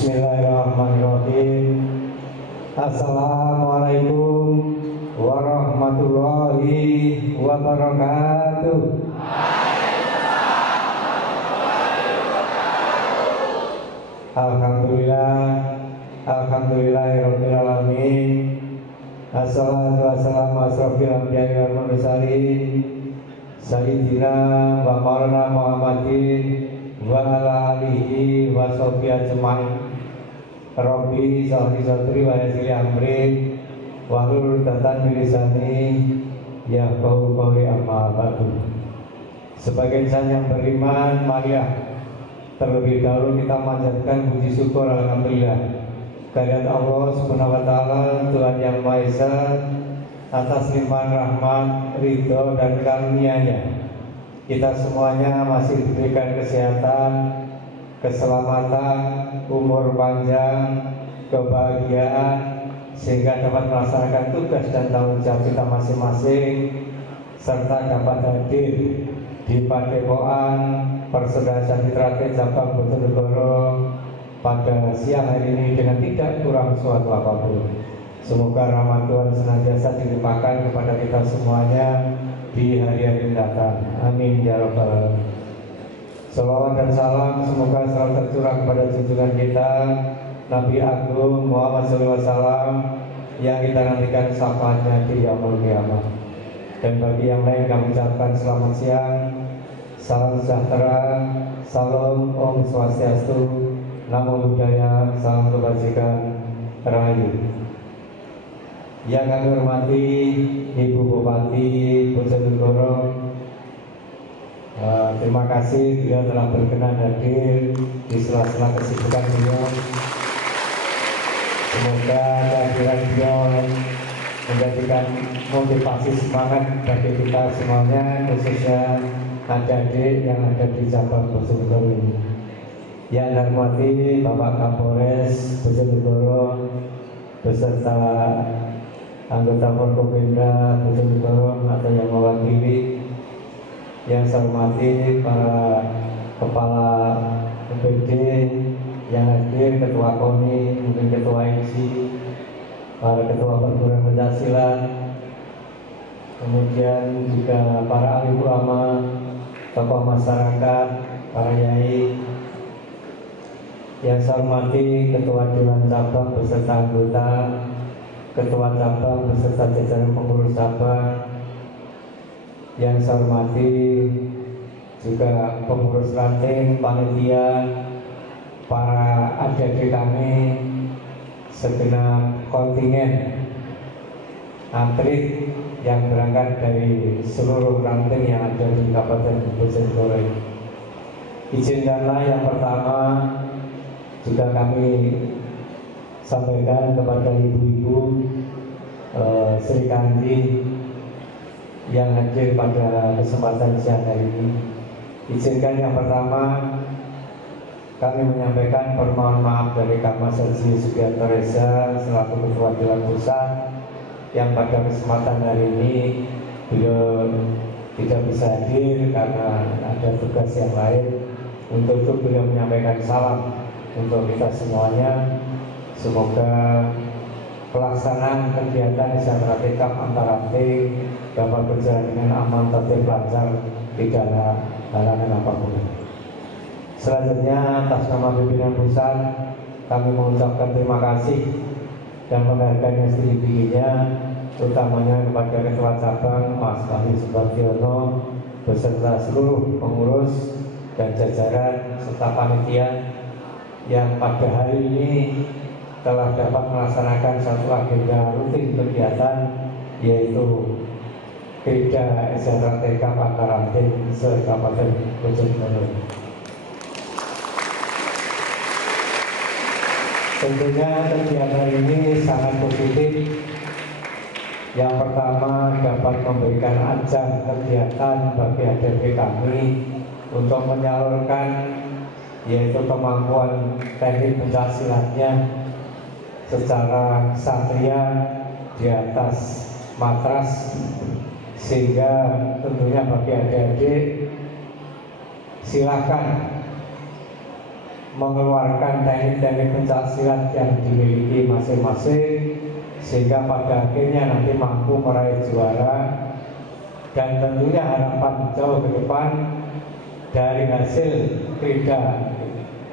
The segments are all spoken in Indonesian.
Bismillahirrahmanirrahim. Assalamualaikum warahmatullahi wabarakatuh. Alhamdulillah, alhamdulillahirabbil alamin. Assalatu wassalamu asrofil anbiya'i wal mursalin sayyidina wa maulana Muhammadin wa ala alihi wa sahbihi ajmain. Rabbi sholli sadri wa yassir amri wahlul 'uqdatam min lisani yafqahu qawli, amma ba'du. Sebagai insan yang beriman, marilah terlebih dahulu kita manjatkan puji syukur alhamdulillah kehadirat Allah Subhanahu wa taala, Tuhan yang Maha Esa, atas limpahan rahmat, ridho dan karunia-Nya. Kita semuanya masih diberikan kesehatan, keselamatan, umur panjang, kebahagiaan, sehingga dapat melaksanakan tugas dan tanggung jawab kita masing-masing, serta dapat hadir di Padepokan Persaudaraan Sanjitra Cabang Bojonegoro pada siang hari ini dengan tidak kurang suatu apapun. Semoga rahmat Tuhan senantiasa dilimpahkan kepada kita semuanya di hari-hari mendatang. Amin ya rabbal alamin. Salawat dan salam semoga selalu tercurah kepada junjungan kita Nabi Agung Muhammad SAW yang kita nantikan syafaatnya di yaumul qiyamah. Dan bagi yang lain kami ucapkan selamat siang, salam sejahtera, salam Om Swastiastu, Namo Buddhaya, salam kebajikan, rahayu. Yang kami hormati Ibu Bupati Bojonegoro, terima kasih beliau telah berkenan hadir di sela-sela kesibukan beliau. Semoga kehadiran beliau menjadikan motivasi semangat bagi kita semuanya, khususnya adik-adik yang ada di cabang Bojonegoro ini. Yang saya hormati Bapak Kapolres Bojonegoro beserta anggota Forkopimda Bojonegoro atau yang mewakili. Yang saya hormati para kepala UPD yang hadir, ketua KONI, mungkin ketua IC, para ketua perguruan Pancasila, kemudian juga para alim ulama, tokoh masyarakat, para yai. Yang saya hormati ketua dewan cabang beserta anggota, ketua cabang beserta jajaran pengurus cabang. Yang saya hormati juga pengurus ranting, panitia, para adik-adik kami, segenap kontingen atlet yang berangkat dari seluruh ranting yang ada di Kabupaten Bojonegoro. Izinkanlah yang pertama juga kami sampaikan kepada ibu-ibu Sri Kandi yang hadir pada kesempatan siang hari ini. Izinkan yang pertama kami menyampaikan permohonan maaf dari Kak Mas Haji Sugianto Reza selaku Ketua Dewan Pusat yang pada kesempatan hari ini beliau tidak bisa hadir karena ada tugas yang lain. Untuk itu beliau menyampaikan salam untuk kita semuanya. Semoga pelaksanaan kegiatan Isyarat Rekap antar ranting dapat berjalan dengan aman, tertib, lancar, tidak ada halangan apapun. Selanjutnya atas nama pimpinan pusat kami mengucapkan terima kasih dan menghargai yang setinggi-tingginya, utamanya kepada Ketua Cabang Mas Wahyu Subagiono beserta seluruh pengurus dan jajaran serta panitia yang pada hari ini telah dapat melaksanakan satu agenda rutin kegiatan, yaitu Kerja Isyarat Rekap antar ranting se-Kabupaten Bojonegoro. Tentunya kegiatan ini sangat positif. Yang pertama dapat memberikan ajang kegiatan bagi adik-adik kami untuk menyalurkan yaitu kemampuan teknik pencaksilatnya secara kesatria di atas matras, sehingga tentunya bagi adik-adik silakan mengeluarkan teknik-teknik pencak silat yang dimiliki masing-masing sehingga pada akhirnya nanti mampu meraih juara. Dan tentunya harapan jauh ke depan dari hasil Krida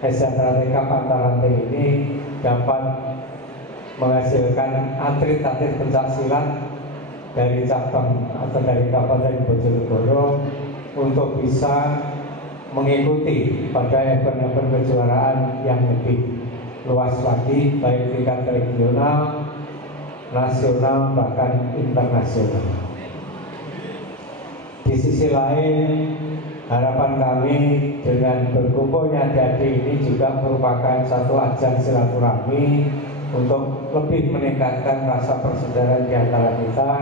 STRT Pantaranting ini dapat menghasilkan atlet-atlet pencak silat dari cabang atau dari Kabupaten Bojonegoro untuk bisa mengikuti pada event-event kejuaraan yang lebih luas lagi, baik tingkat regional, nasional, bahkan internasional. Di sisi lain, harapan kami dengan berkumpulnya adik-adik ini juga merupakan satu ajang silaturahmi untuk lebih meningkatkan rasa persaudaraan di antara kita,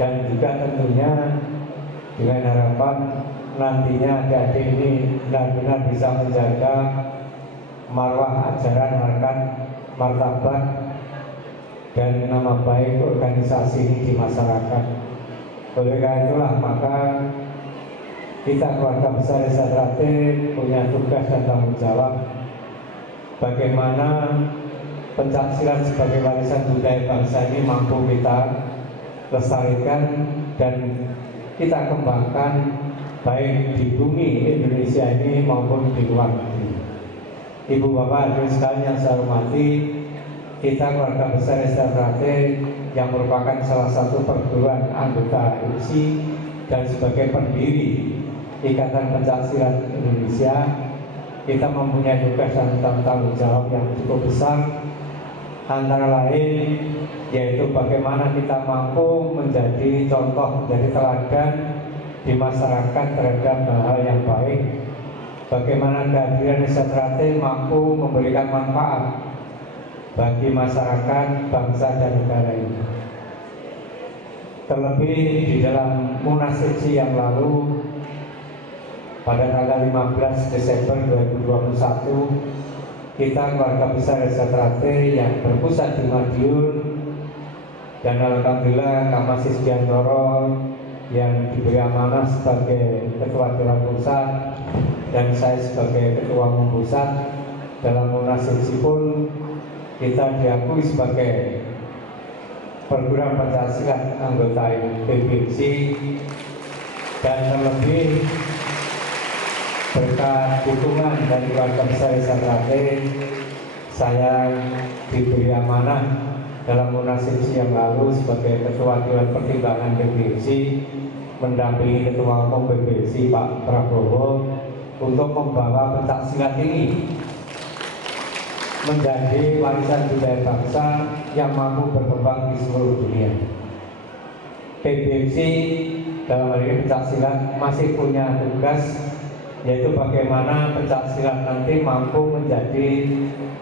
dan juga tentunya dengan harapan nantinya adik-adik ini benar-benar bisa menjaga marwah ajaran, harkat, martabat, dan nama baik organisasi ini di masyarakat. Oleh karena itulah maka kita keluarga besar STRT punya tugas dan tanggung jawab bagaimana pencak silat sebagai warisan budaya bangsa ini mampu kita lestarikan dan kita kembangkan baik di bumi Indonesia ini maupun di luar negeri. Ibu bapak hadirin sekalian yang saya hormati, kita keluarga besar STRT yang merupakan salah satu perguruan anggota IPSI dan sebagai pendiri Ikatan Pencak Silat Indonesia, kita mempunyai tugas dan tanggung jawab yang cukup besar, antara lain yaitu bagaimana kita mampu menjadi contoh, menjadi teladan di masyarakat terhadap hal yang baik, bagaimana kehadiran STRT mampu memberikan manfaat bagi masyarakat, bangsa, dan negara ini. Terlebih di dalam Munas IPSI yang lalu pada tanggal 15 Desember 2021, kita keluarga besar STRT yang berpusat di Madiun, dan alhamdulillah Kak Masis Diantoro yang diberi amanah sebagai Ketua Dewan Pusat dan saya sebagai Ketua Umum Pusat dalam Munas IPSI pun kita diakui sebagai perguruan pencaksilat anggota PBIPSI, dan terlebih berkat dukungan dari keluarga besar STRT, saya diberi amanah dalam Munas IPSI yang lalu sebagai Ketua Dewan Pertimbangan PBIPSI mendampingi Ketua Umum PBIPSI Pak Prabowo untuk membawa pencaksilat ini menjadi warisan budaya bangsa yang mampu berkembang di seluruh dunia. PBIPSI dalam hal ini pencaksilat masih punya tugas, yaitu bagaimana pencaksilat nanti mampu menjadi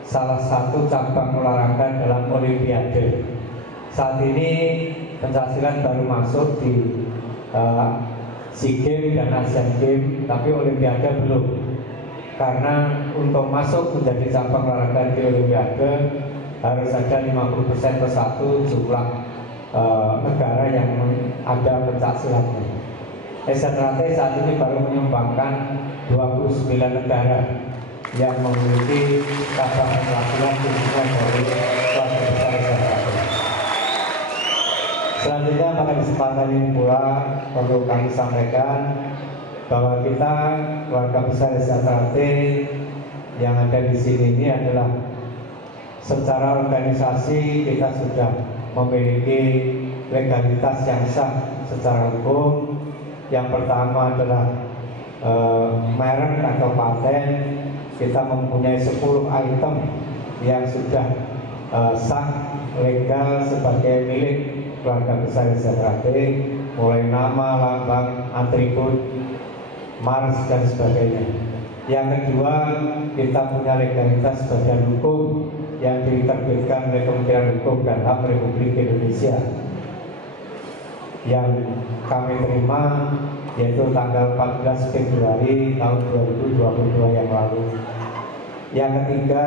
salah satu cabang olahraga dalam Olimpiade. Saat ini pencaksilat baru masuk di SEA Games dan Asian Games, tapi Olimpiade belum. Karena untuk masuk menjadi cabang olahraga di Olimpiade harus ada 50% persatu jumlah negara yang ada pencaksilatnya. STRT saat ini baru menyumbangkan 29 negara yang memiliki cabang pencaksilat kunjungan dari keluarga besar STRT. Selanjutnya pada kesempatan ini pula perlu kami sampaikan bahwa kita keluarga besar STRT yang ada di sini ini adalah secara organisasi kita sudah memiliki legalitas yang sah secara hukum. Yang pertama adalah merek atau paten. Kita mempunyai 10 item yang sudah sah legal sebagai milik keluarga besar STRT, mulai nama, lambang, atribut, mars, dan sebagainya. Yang kedua, kita punya legalitas badan hukum yang diterbitkan oleh Kementerian Hukum dan HAM Republik Indonesia yang kami terima, yaitu tanggal 14 Februari tahun 2022 yang lalu. Yang ketiga,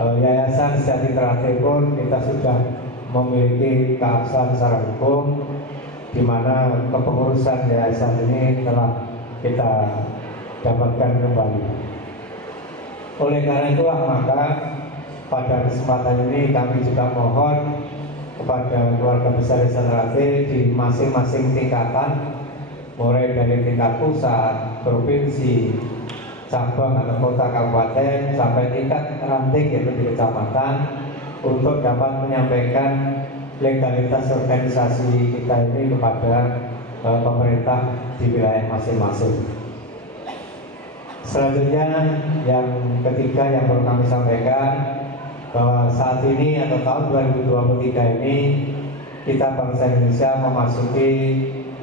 Yayasan Sejati Terakhir pun kita sudah memiliki keabsahan secara hukum, di mana kepengurusan yayasan ini telah kita dapatkan kembali. Oleh karena itulah maka pada kesempatan ini kami juga mohon kepada keluarga besar Sanrate di masing-masing tingkatan, mulai dari tingkat pusat, provinsi, cabang atau kota kabupaten sampai tingkat ranting yaitu di kecamatan, untuk dapat menyampaikan legalitas organisasi kita ini kepada pemerintah di wilayah masing-masing. Selanjutnya yang ketiga yang perlu kami sampaikan, bahwa saat ini atau tahun 2023 ini kita bangsa Indonesia memasuki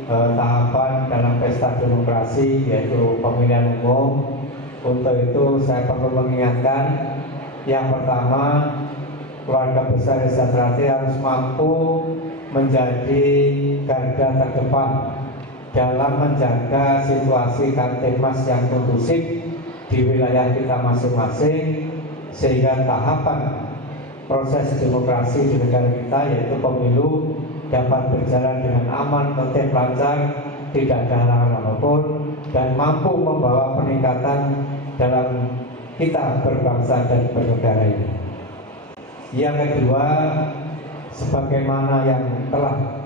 tahapan dalam pesta demokrasi, yaitu pemilihan umum. Untuk itu saya perlu mengingatkan, yang pertama, keluarga besar Sanrate harus mampu menjadi garda terdepan dalam menjaga situasi Kamtipmas yang kondusif di wilayah kita masing-masing, sehingga tahapan proses demokrasi di negara kita yaitu pemilu dapat berjalan dengan aman, tertib, lancar, tidak ada halangan apapun, dan mampu membawa peningkatan dalam kita berbangsa dan bernegara ini. Yang kedua, sebagaimana yang telah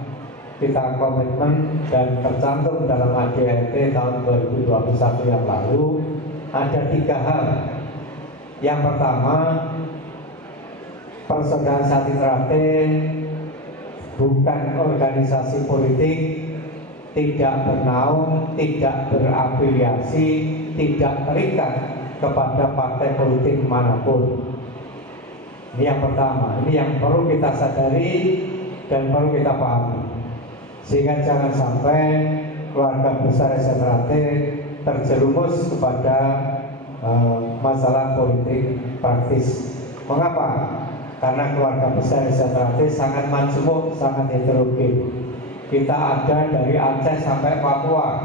kita komitmen dan tercantum dalam ADRT tahun 2021 yang lalu, ada 3 hal. Yang pertama, Persaudaraan Sanrate bukan organisasi politik, tidak bernaung, tidak berafiliasi, tidak terikat kepada partai politik manapun. Ini yang pertama, ini yang perlu kita sadari dan perlu kita pahami, sehingga jangan sampai keluarga besar Sanrate terjerumus kepada masalah politik praktis. Mengapa? Karena keluarga besar Sanrate sangat majemuk, sangat heterogen. Kita ada dari Aceh sampai Papua,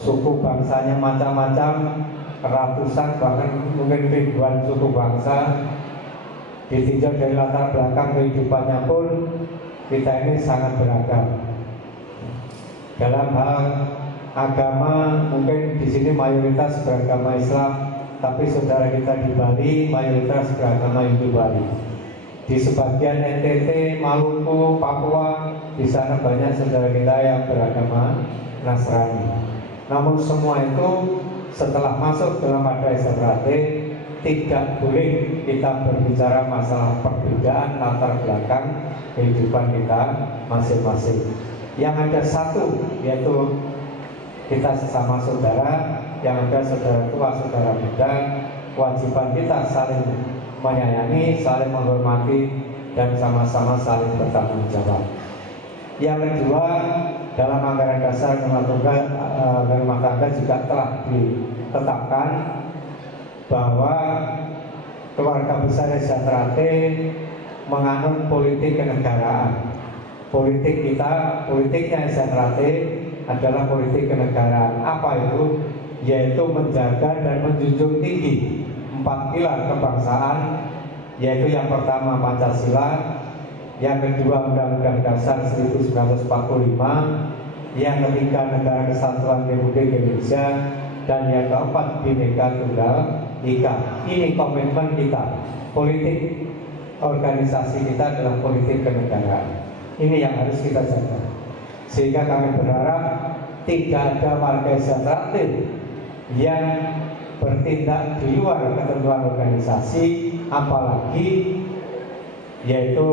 suku bangsanya macam-macam, ratusan bahkan mungkin ribuan suku bangsa. Ditinjau dari latar belakang kehidupannya pun kita ini sangat beragam. Dalam hal agama mungkin di sini mayoritas beragama Islam, tapi saudara kita di Bali mayoritas beragama Hindu Bali. Di sebagian NTT, Maluku, Papua, di sana banyak saudara kita yang beragama Nasrani. Namun semua itu setelah masuk dalam ADRT Sanrate, tidak boleh kita berbicara masalah perbedaan latar belakang kehidupan kita masing-masing. Yang ada satu, yaitu kita sesama saudara, yang ada saudara tua, saudara muda. Kewajiban kita saling menyayangi, saling menghormati, dan sama-sama saling bertanggung jawab. Yang kedua, dalam anggaran dasar rumah tangga juga telah ditetapkan bahwa keluarga besar Sanrate menganut politik kenegaraan. Politik kita, politiknya Sanrate adalah politik kenegaraan. Apa itu? Yaitu menjaga dan menjunjung tinggi 4 pilar kebangsaan, yaitu yang pertama Pancasila, yang kedua Undang-Undang Dasar 1945, yang ketiga Negara Kesatuan Republik Indonesia, dan yang keempat Bhinneka Tunggal Ika. Ini komitmen kita. Politik organisasi kita adalah politik kenegaraan. Ini yang harus kita jaga. Sehingga kami berharap tidak ada warga Sanrate yang bertindak di luar ketentuan organisasi, apalagi yaitu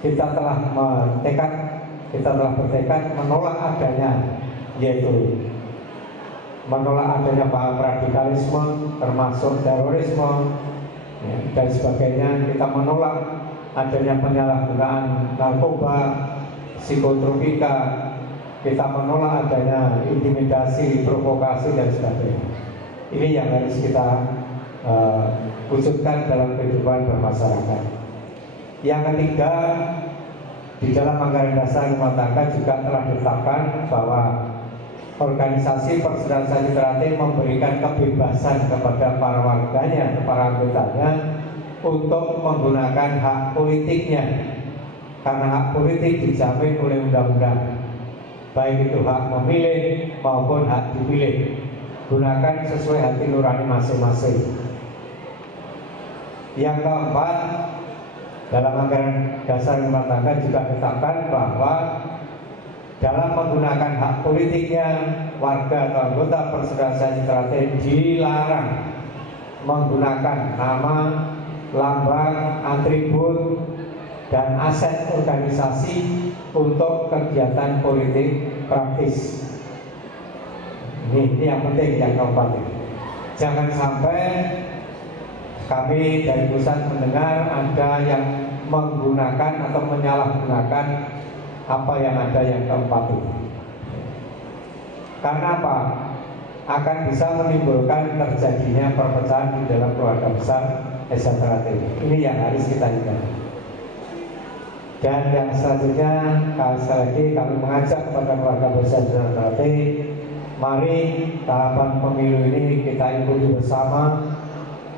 kita telah bertekad menolak adanya, yaitu menolak adanya paham radikalisme, termasuk terorisme, ya, dan sebagainya. Kita menolak adanya penyalahgunaan narkoba, psikotropika. Kita menolak adanya intimidasi, provokasi, dan sebagainya. Ini yang harus kita wujudkan dalam kehidupan bermasyarakat. Yang ketiga, di dalam anggaran dasar rumah tangga juga telah ditetapkan bahwa organisasi Persaudaraan Sanrate memberikan kebebasan kepada para warganya, para anggotanya, untuk menggunakan hak politiknya, karena hak politik dijamin oleh undang-undang, baik itu hak memilih maupun hak dipilih. Gunakan sesuai hati nurani masing-masing. Yang keempat, dalam anggaran dasar rumah tangga juga ditetapkan bahwa dalam menggunakan hak politiknya, warga atau anggota persaudaraan Sejahtera dilarang menggunakan nama, lambang, atribut, dan aset organisasi untuk kegiatan politik praktis. Ini yang penting, yang keempat. Jangan sampai kami dari pusat mendengar ada yang menggunakan atau menyalahgunakan apa yang ada yang keempat itu. Karena apa? Akan bisa menimbulkan terjadinya perpecahan di dalam keluarga besar Sejahtera. Ini yang harus kita hindari. Dan yang selanjutnya, sekali lagi kami mengajak kepada keluarga besar Sejahtera, mari tahapan pemilu ini kita ikuti bersama,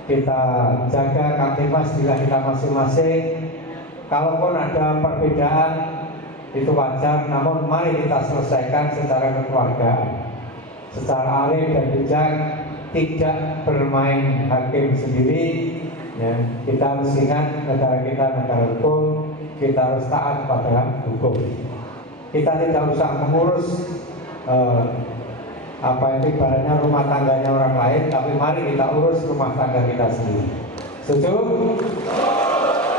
kita jaga Kamtipmas di kita masing-masing. Kalaupun ada perbedaan itu wajar, namun mari kita selesaikan secara kekeluargaan, secara arif dan bijak, tidak bermain hakim sendiri. Ya, kita harus ingat negara kita negara hukum, kita harus taat pada hukum. Kita tidak usah mengurus apa itu ibaratnya rumah tangganya orang lain, tapi mari kita urus rumah tangga kita sendiri. Setuju?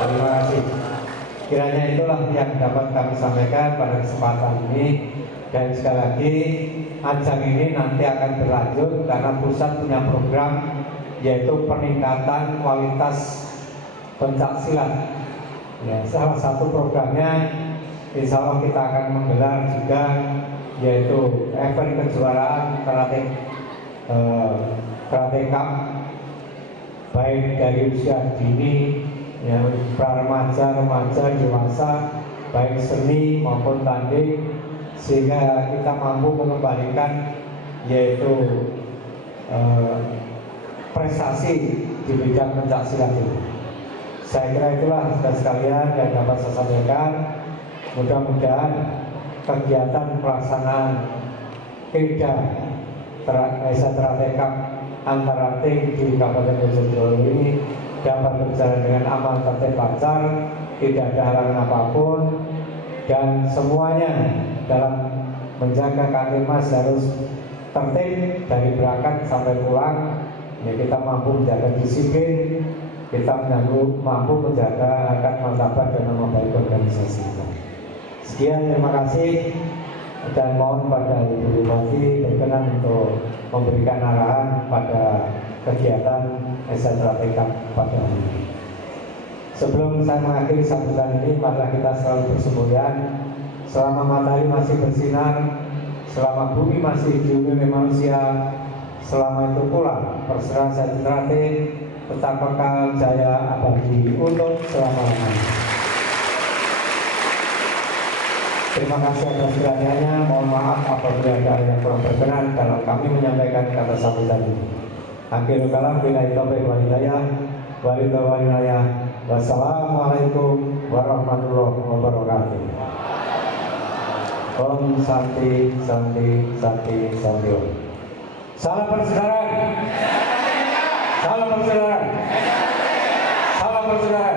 Terima kasih. Kiranya itulah yang dapat kami sampaikan pada kesempatan ini. Dan sekali lagi, ajang ini nanti akan berlanjut karena pusat punya program, yaitu peningkatan kualitas pencaksilat. Ya, salah satu programnya insya Allah kita akan menggelar juga, yaitu event kejuaraan karate cup, baik dari usia dini, ya, pra-remaja, remaja, dewasa, baik seni maupun tanding, sehingga kita mampu mengembalikan yaitu prestasi di bidang pencaksilat itu. Saya kira itulah saudara sekalian yang dapat saya sampaikan. Mudah-mudahan kegiatan pelaksanaan Kirda Sejahtera Cup antara tim di Kabupaten Bojonegoro ini dapat berjalan dengan aman, tertib, lancar, tidak ada halangan apapun, dan semuanya dalam menjaga Kamtipmas harus tertib dari berangkat sampai pulang. Ya, kita mampu menjaga disiplin, kita mampu menjaga harkat martabat dan nama baik organisasi kita. Sekian, terima kasih, dan mohon pada Ibu Bupati berkenan untuk memberikan arahan pada kegiatan Sejahtera Cup pada hari ini. Sebelum saya mengakhiri sambutan ini, marilah kita selalu bersemboyan. Selama matahari masih bersinar, selama bumi masih dihuni manusia, selama itu pula persaudaraan Sejahtera tetap kekal jaya abadi untuk selama-lamanya. Terima kasih atas perhatiannya. Mohon maaf apabila ada yang kurang berkenan dalam kami menyampaikan kata sambutan ini. Akhirul kalam, billahi taufiq wal hidayah. Wassalamualaikum warahmatullahi wabarakatuh. Om Santi Santi Santi Santi Om. Salam persaudaraan. Salam persaudaraan. Salam persaudaraan.